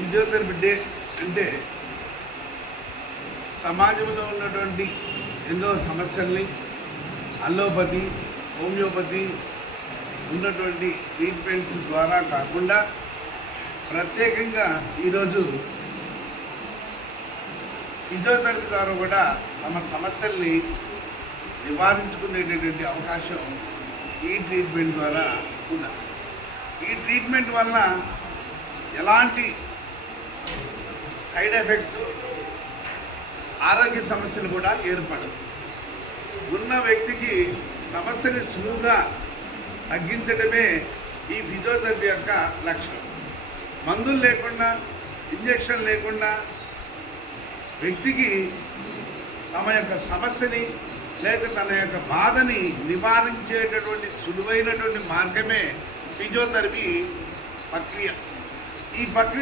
Physiotherapy day అంటే సమాజంలో ఉన్నటువంటి ఎన్నో సమస్యల్ని అల్లోపతి, హోమియోపతి ఉన్నటువంటి ట్రీట్మెంట్స్ ద్వారా కాకుండా ప్రత్యేకంగా ఈరోజు ఫిజియోథెరపీ ద్వారా కూడా తమ సమస్యల్ని నివారించుకునేటటువంటి అవకాశం ఈ ట్రీట్మెంట్ ద్వారా ఉన్నది. ఈ ట్రీట్మెంట్ వల్ల ఎలాంటి సైడ్ ఎఫెక్ట్స్, ఆరోగ్య సమస్యలు కూడా ఏర్పడవు. ఉన్న వ్యక్తికి సమస్యని సులువుగా తగ్గించడమే ఈ ఫిజియోథెరపీ యొక్క లక్ష్యం. మందులు లేకుండా, ఇంజెక్షన్ లేకుండా వ్యక్తికి తమ యొక్క సమస్యని లేక తన యొక్క బాధని నివారించేటటువంటి సులువైనటువంటి మార్గమే ఫిజియోథెరపీ ప్రక్రియ. ఈ ప్రక్రియ